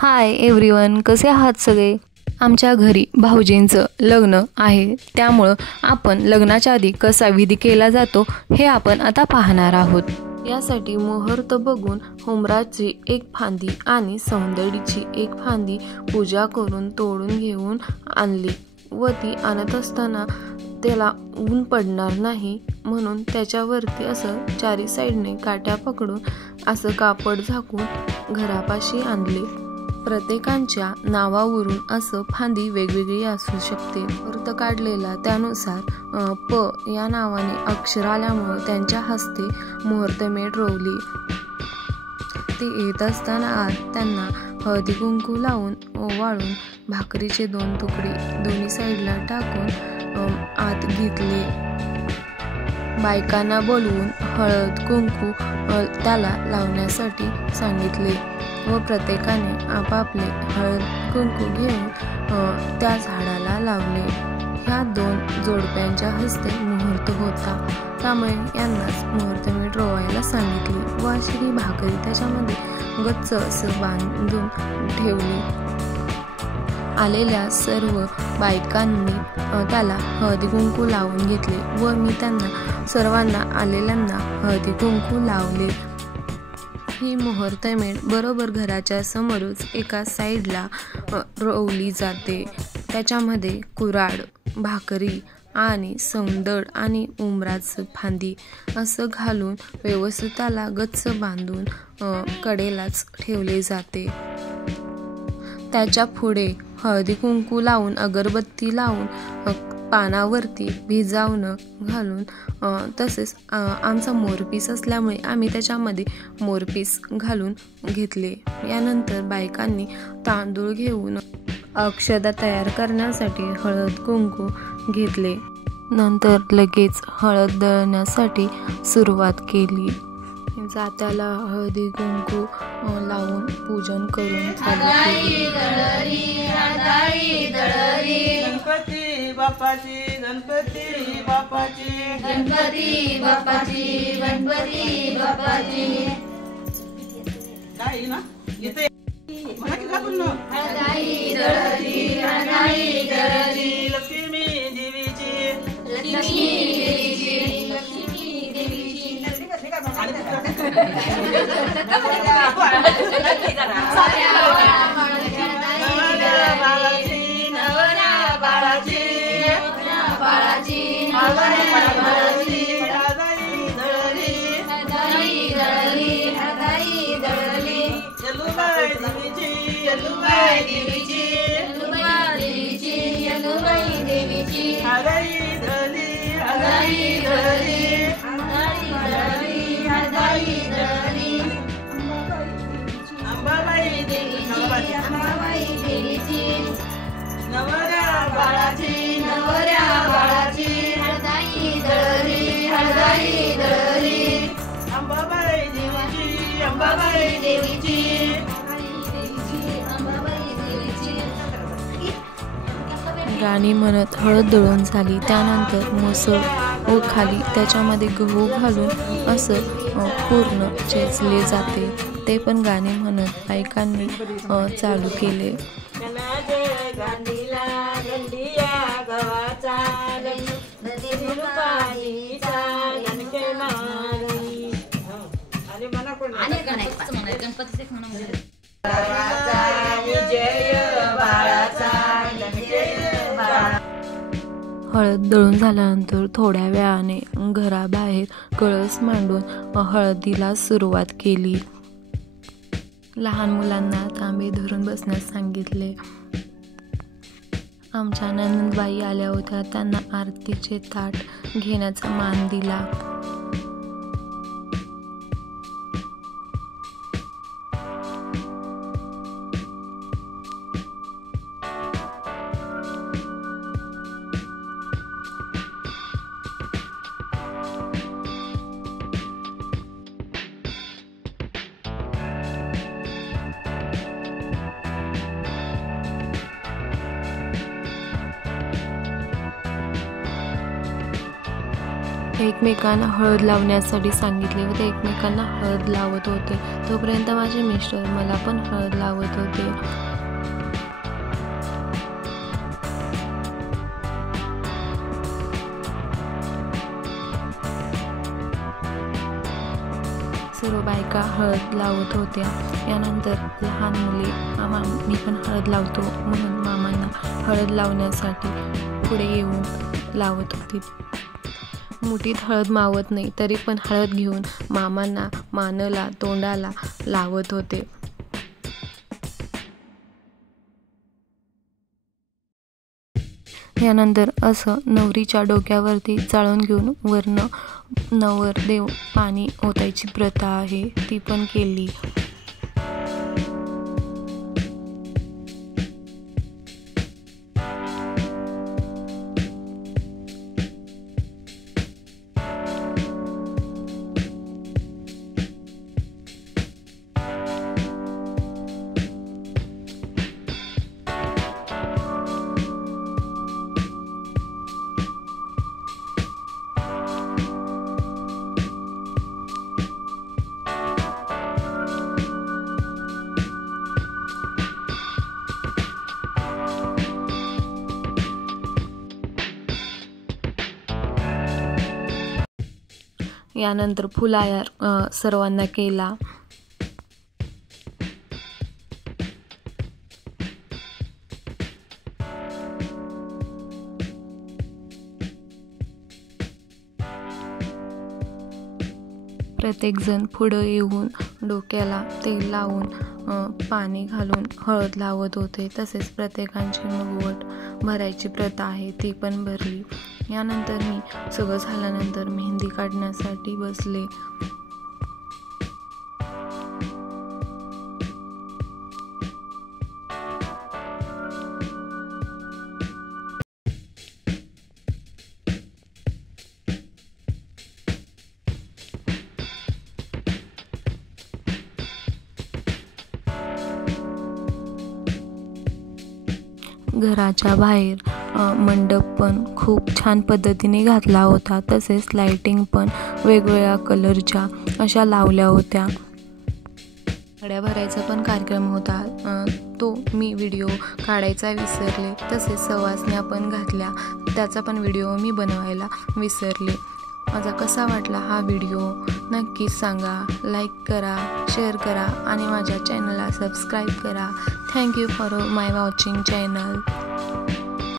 Hi everyone, कसे आहात सगळे? आमच्या घरी भाऊजींचं लग्न आहे, त्यामुळं आपण लग्नाच्या आधी कसा विधी केला जातो हे आपण आता पाहणार आहोत। यासाठी मुहूर्त बघून हुमराची एक फांदी आणि सौंदडीची एक फांदी पूजा करून तोडून घेऊन आणली व ती आणत असताना त्याला ऊन पडणार नाही म्हणून त्याच्यावरती असं चारी साईडने काट्या पकडून असं कापड झाकून घरापाशी आणले। प्रत्येकांच्या नावावरून असं फांदी वेगवेगळी असू शकते। अर्थ काढलेला त्यानुसार प या नावाने अक्षर आल्यामुळे त्यांच्या हस्ते मुहूर्तमेढ रोवली। ते येत असताना आत त्यांना हळदी कुंकू लावून ओवाळून भाकरीचे 2 तुकडे दोन्ही साईडला टाकून आत घेतले। बायकांना बोलवून हळद कुंकू त्याला लावण्यासाठी सांगितले व प्रत्येकाने आपापले हळद कुंकू घेऊन त्या झाडाला लावले। ह्या 2 जोडप्यांच्या हस्ते मुहूर्त होता, त्यामुळे यांनाच मुहूर्तमेढ रोवायला सांगितली व अशी भाकरी त्याच्यामध्ये गच्च असं बांधून ठेवली। आलेल्या सर्व बायकांनी त्याला हळदी कुंकू लावून घेतले व मी त्यांना सर्वांना आलेल्यांना हळदी कुंकू लावले। ही मुहूर्तमेढ बरोबर घराच्या समोरच एका साईडला रोवली जाते। त्याच्यामध्ये कुऱ्हाड, भाकरी आणि सौंदड आणि उमराचं फांदी असं घालून व्यवस्थित त्याला गच्च बांधून कडेलाच ठेवले जाते। त्याच्या पुढे हळदी कुंकू लावून अगरबत्ती लावून पानावरती भिजावणं घालून तसेच आमचा मोरपीस असल्यामुळे आम्ही त्याच्यामध्ये मोरपीस घालून घेतले। यानंतर बायकांनी तांदूळ घेऊन अक्षदा तयार करण्यासाठी हळद कुंकू घेतले। नंतर लगेच हळद दळण्यासाठी सुरुवात केली। जात्याला हळदी कुंकू लावून पूजन करून चालू केले। गणपती बाप्पाची गणपती बाप्पाची गणपती बाप्पाची गणपती बाप्पाची काय ना येते मला की लागून हळदाई दळली हळदाई दळली लक्ष्मी देवीची लक्ष्मी देवीची लक्ष्मी देवीची नवऱ्या बाळाची हळदाई दळली हळदाई दळली अंबाबाई देवीची गाणी म्हणत हळद दळून झाली। त्यानंतर मुसळ व खाली त्याच्यामध्ये गहू घालून असं पूर्ण चेचले जाते। ते पण गाणे म्हणत बायकांनी चालू केले। हळद दळून झाल्यानंतर थोड्या वेळाने घराबाहेर कळस मांडून हळदीला सुरुवात केली। लहान मुलांना तांबे धरून बसण्यास सांगितले। आमच्या नणंदबाई आल्या होत्या, त्यांना आरतीचे ताट घेण्याचा मान दिला। एकमेकांना हळद लावण्यासाठी सांगितले व ते एकमेकांना हळद लावत होते. तोपर्यंत माझे मिस्टर मला पण हळद लावत होते. सर्व बायका हळद लावत होत्या. यानंतर लहान मुली मामा मी पण हळद लावतो म्हणून मामांना हळद लावण्यासाठी पुढे येऊन लावत होती. मुठीत हळद मावत नाही तरी पण हळद घेऊन मामांना मानेला तोंडाला लावत होते. यानंतर असं नवरीच्या डोक्यावरती चाळून घेऊन वरनं नवरदेव पाणी ओतायची प्रथा आहे ती पण केली. यानंतर फुलाहार सर्वांना केला. प्रत्येकजण पुढं येऊन डोक्याला तेल लावून पाणी घालून हळद लावत होते. तसेच प्रत्येकांची मुगवट भरायची प्रथा आहे ती पण भरली. यानंतर मी सगळं झाल्यानंतर मेहंदी काढण्यासाठी बसले. घराच्या बाहेर मंडप पण खूप छान पद्धतीने घातला होता. तसेच लाइटिंग पण वेगवेगळ्या कलरच्या अशा लावल्या होत्या. गाड्या भरायचा पण कार्यक्रम होता तो मी व्हिडिओ काढायचा विसरले. तसेच सवासण्या पण घातल्या त्याचा पण व्हिडिओ मी बनवायला विसरले. माझा कसा वाटला हा व्हिडिओ नक्कीच सांगा. लाईक करा, शेअर करा आणि माझ्या चॅनलला सबस्क्राईब करा. Thank you for my watching channel.